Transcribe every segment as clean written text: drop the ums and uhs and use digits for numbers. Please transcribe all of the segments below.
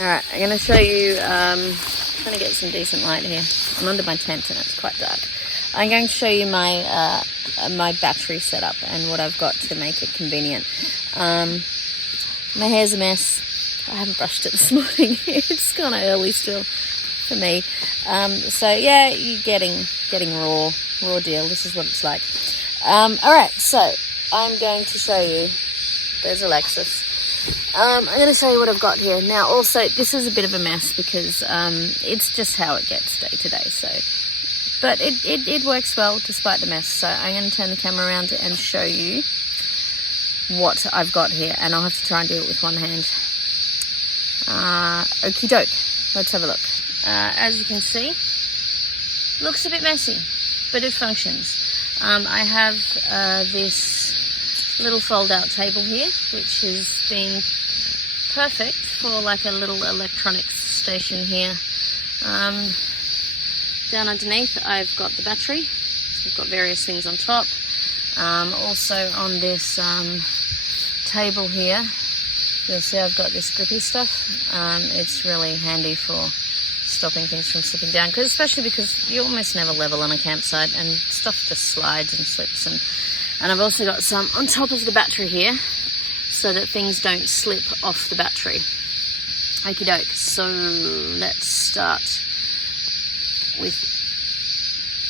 Alright, I'm going to show you, trying to get some decent light here. I'm under my tent and it's quite dark. I'm going to show you my my battery setup and what I've got to make it convenient. My hair's a mess. I haven't brushed it this morning. It's kind of early still for me. So yeah, you're getting raw deal. This is what it's like. Alright, so I'm going to show you. There's Alexis. I'm going to show you what I've got here. Now also, this is a bit of a mess because it's just how it gets day to day. So, but it works well despite the mess. So I'm going to turn the camera around and show you what I've got here. And I'll have to try and do it with one hand. Okie doke. Let's have a look. As you can see, looks a bit messy, but it functions. I have this little fold-out table here, which has been perfect for like a little electronics station here. Down underneath, I've got the battery. I've got various things on top. Also on this table here, you'll see I've got this grippy stuff. It's really handy for stopping things from slipping down, especially because you almost never level on a campsite and stuff just slides and slips. And I've also got some on top of the battery here so that things don't slip off the battery. Okie doke, so let's start with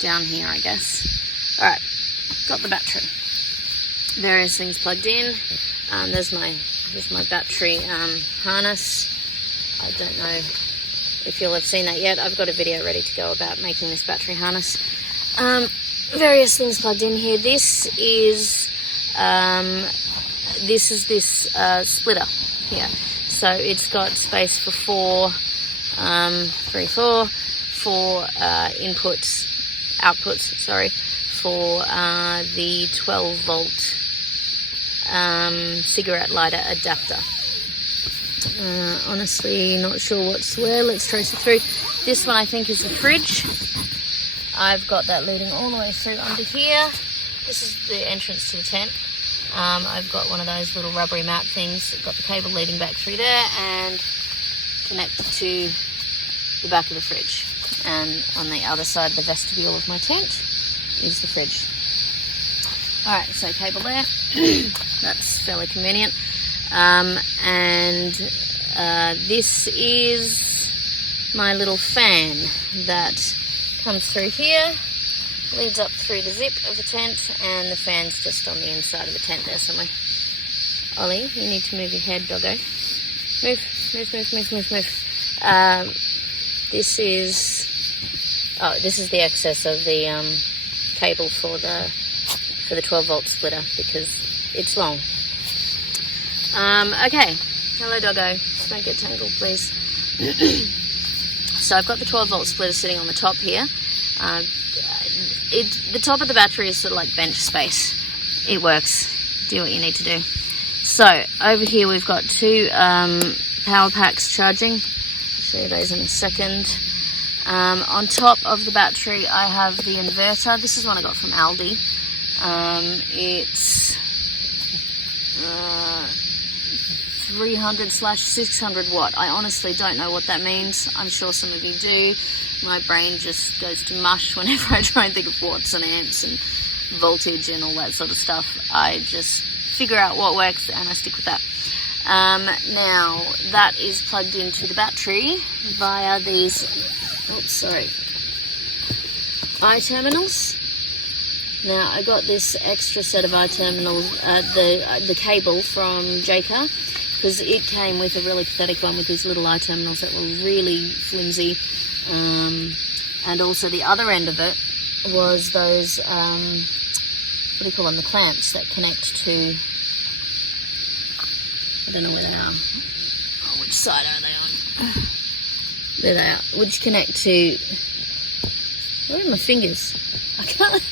down here, I guess. Alright, got the battery. Various things plugged in. There's my battery harness. I don't know if you'll have seen that yet. I've got a video ready to go about making this battery harness. Various things plugged in here. This is this splitter here. So it's got space for four outputs, for the 12 volt cigarette lighter adapter. Honestly, not sure what's where. Let's trace it through. This one I think is the fridge. I've got that leading all the way through under here. This is the entrance to the tent. I've got one of those little rubbery mat things. I've got the cable leading back through there and connected to the back of the fridge. And on the other side of the vestibule of my tent is the fridge. Alright, so cable there. That's fairly convenient. This is my little fan that comes through here, leads up through the zip of the tent, and the fan's just on the inside of the tent there somewhere. Ollie, you need to move your head, doggo. Move. This is the excess of the cable for the 12 volt splitter because it's long. Okay, hello doggo, don't get tangled please. So I've got the 12 volt splitter sitting on the top here. The top of the battery is sort of like bench space. It works, do what you need to do. So over here we've got two power packs charging. I'll show you those in a second. On top of the battery I have the inverter. This is one I got from Aldi. It's 300/600 watt. I honestly don't know what that means. I'm sure some of you do. My brain just goes to mush whenever I try and think of watts and amps and voltage and all that sort of stuff. I just figure out what works and I stick with that. Now that is plugged into the battery via these I-terminals. Now I got this extra set of I-terminals, the cable from Jaycar, because it came with a really pathetic one with these little I-terminals that were really flimsy. And also the other end of it was those, what do you call them, the clamps that connect to, I don't know where they are. Oh, which side are they on? There they are. Which connect to, where are my fingers? I can't,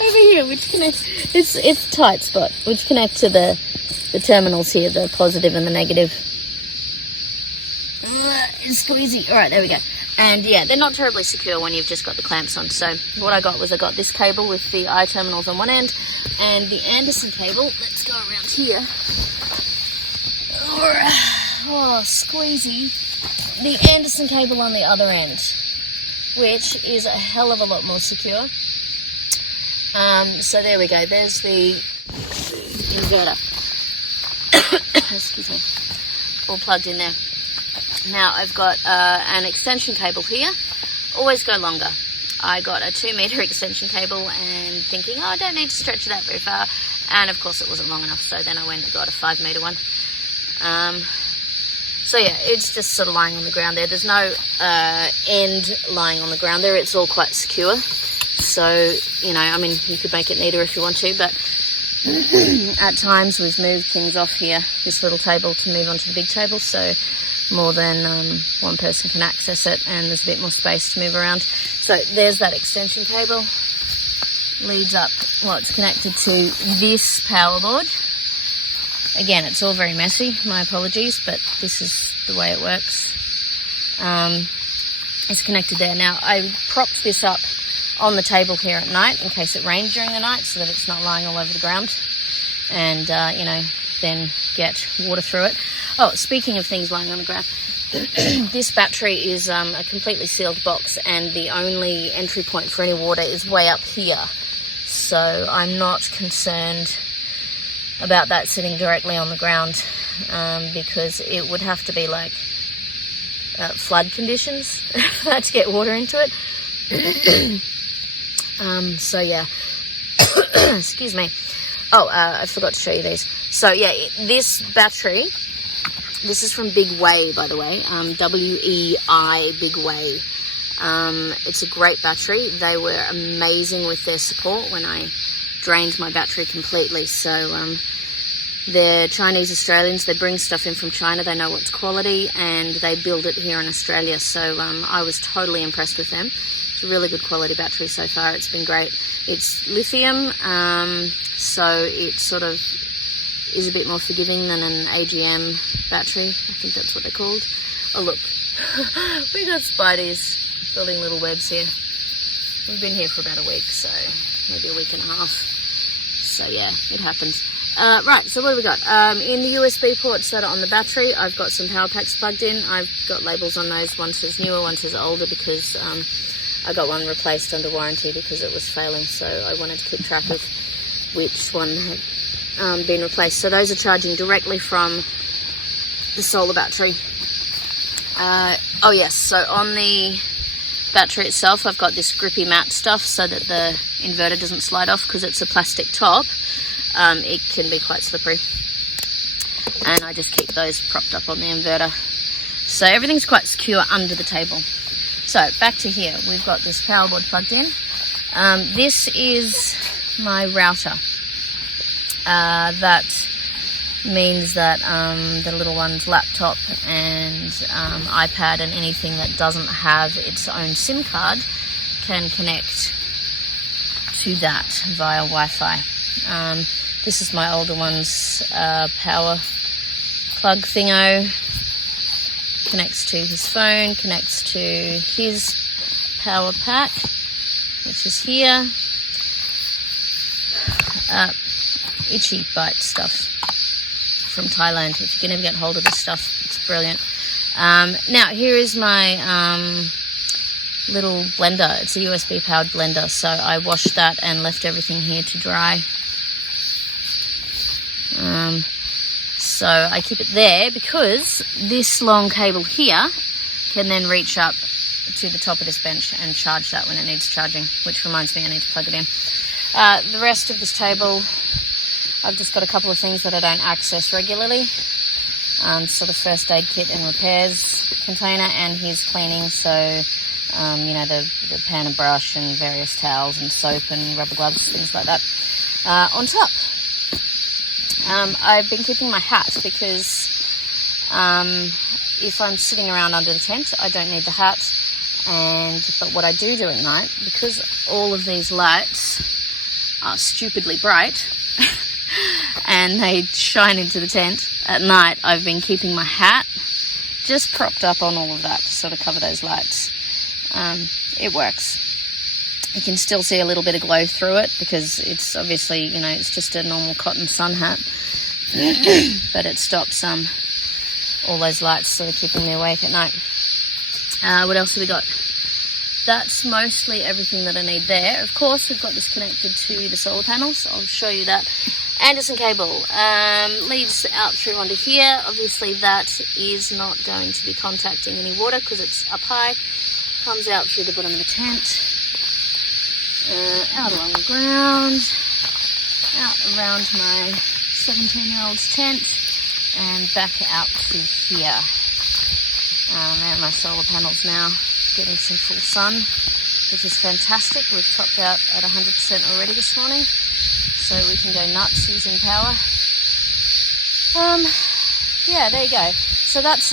over here, which connects, it's a tight spot, which connect to the terminals here, the positive and the negative. It's squeezy. Alright, there we go. And yeah, they're not terribly secure when you've just got the clamps on. So what I got was I got this cable with the I-terminals on one end and the Anderson cable. Let's go around here. squeezy, the Anderson cable on the other end, which is a hell of a lot more secure. So there we go, there's the inverter. Excuse me, all plugged in there. Now I've got an extension cable here. Always go longer. I got a 2 meter extension cable and thinking, oh, I don't need to stretch it out very far, and of course it wasn't long enough, so then I went and got a 5 meter one. So yeah, it's just sort of lying on the ground there. There's no end lying on the ground there. It's all quite secure. So, you know, I mean, you could make it neater if you want to, but at times we've moved things off here. This little table can move onto the big table, so more than one person can access it, and there's a bit more space to move around. So there's that extension cable. Leads up, well, it's connected to this power board. Again, it's all very messy, my apologies, but this is the way it works. It's connected there. Now, I propped this up on the table here at night in case it rained during the night, so that it's not lying all over the ground and, you know, then get water through it. Oh, speaking of things lying on the ground, this battery is a completely sealed box, and the only entry point for any water is way up here. So I'm not concerned about that sitting directly on the ground, because it would have to be like flood conditions for that to get water into it. So yeah, excuse me. Oh, I forgot to show you these. So yeah, this battery, this is from Big Way, by the way, W-E-I, Big Way. It's a great battery. They were amazing with their support when I drained my battery completely. So they're Chinese Australians. They bring stuff in from China. They know what's quality, and they build it here in Australia. So I was totally impressed with them. It's a really good quality battery so far. It's been great. It's lithium, so it sort of is a bit more forgiving than an AGM battery. I think that's what they're called. Oh look, we got spideys building little webs here. We've been here for about a week, so maybe a week and a half. So yeah, it happens. Right, so what have we got? In the USB ports that are on the battery, I've got some power packs plugged in. I've got labels on those. One says newer, one says older, because I got one replaced under warranty because it was failing, so I wanted to keep track of which one had been replaced. So those are charging directly from the solar battery. Oh yes, so on the battery itself, I've got this grippy mat stuff so that the inverter doesn't slide off, because it's a plastic top. It can be quite slippery, and I just keep those propped up on the inverter. So everything's quite secure under the table. So back to here, we've got this power board plugged in. This is my router. That means that the little one's laptop and iPad and anything that doesn't have its own SIM card can connect to that via Wi-Fi. This is my older one's power plug thingo. Connects to his phone, connects to his power pack, which is here. Itchy Bite stuff from Thailand. If you can ever get hold of this stuff, it's brilliant. Now here is my little blender. It's a USB powered blender, so I washed that and left everything here to dry. So I keep it there because this long cable here can then reach up to the top of this bench and charge that when it needs charging, which reminds me I need to plug it in. The rest of this table, I've just got a couple of things that I don't access regularly. Sort of first aid kit and repairs container, and his cleaning, so you know, the pan and brush and various towels and soap and rubber gloves, things like that. On top, I've been keeping my hat because if I'm sitting around under the tent, I don't need the hat. But what I do at night, because all of these lights are stupidly bright and they shine into the tent at night, I've been keeping my hat just propped up on all of that to sort of cover those lights. It works. You can still see a little bit of glow through it because it's obviously, you know, it's just a normal cotton sun hat, but it stops all those lights sort of keeping me awake at night. What else have we got? That's mostly everything that I need there. Of course, we've got this connected to the solar panels. I'll show you that. Anderson cable leads out through onto here. Obviously, that is not going to be contacting any water because it's up high. Comes out through the bottom of the tent, out along the ground, out around my 17-year-old's tent, and back out to here. There are my solar panels now, getting some full sun, which is fantastic. We've topped out at 100% already this morning, so we can go nuts using power. Yeah, there you go. So that's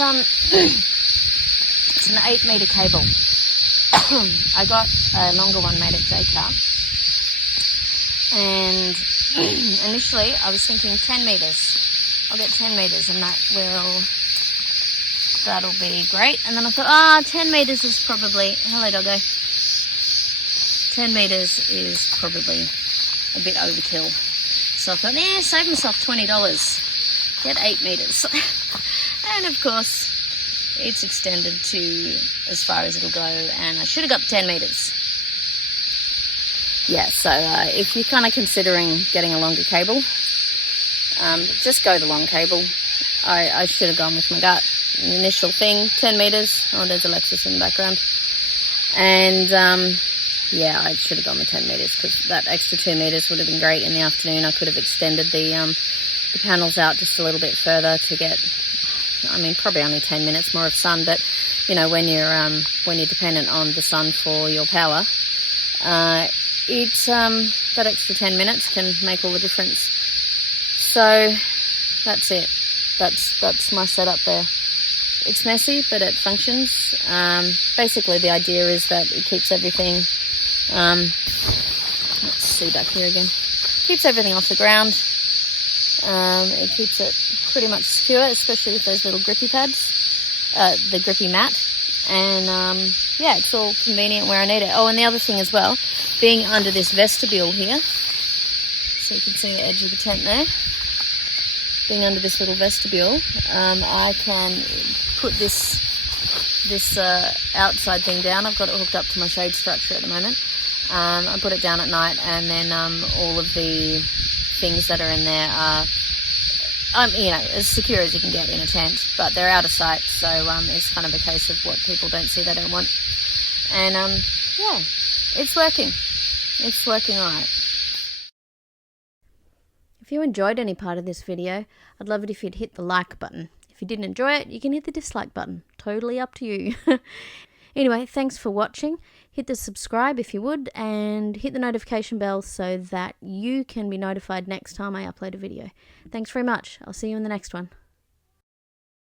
it's an 8-meter cable. I got a longer one made at JCar, and initially I was thinking 10 meters. I'll get 10 meters and that'll be great. And then I thought, 10 meters is probably, hello doggo, 10 meters is probably a bit overkill. So I thought, save myself $20, get 8 meters. And of course, it's extended to as far as it'll go, and I should have got 10 meters. Yeah, so if you're kind of considering getting a longer cable, just go the long cable. I should have gone with my gut. An initial thing, 10 meters. Oh, there's Alexis in the background. And yeah, I should have gone with 10 meters because that extra 2 meters would have been great in the afternoon. I could have extended the panels out just a little bit further to get, I mean, probably only 10 minutes more of sun, but you know, when you're dependent on the sun for your power, that extra 10 minutes can make all the difference. So that's it. That's my setup there. It's messy, but it functions. Basically, the idea is that it keeps everything. Let's see back here again. Keeps everything off the ground. It keeps it pretty much secure, especially with those little grippy pads, the grippy mat. And yeah, it's all convenient where I need it. Oh, and the other thing as well, being under this vestibule here, so you can see the edge of the tent there. Being under this little vestibule, I can put this outside thing down. I've got it hooked up to my shade structure at the moment. I put it down at night, and then all of the things that are in there are, you know, as secure as you can get in a tent, but they're out of sight, so it's kind of a case of what people don't see they don't want. And yeah, it's working. It's working all right. If you enjoyed any part of this video, I'd love it if you'd hit the like button. If you didn't enjoy it, you can hit the dislike button. Totally up to you. Anyway, thanks for watching. Hit the subscribe if you would, and hit the notification bell so that you can be notified next time I upload a video. Thanks very much. I'll see you in the next one.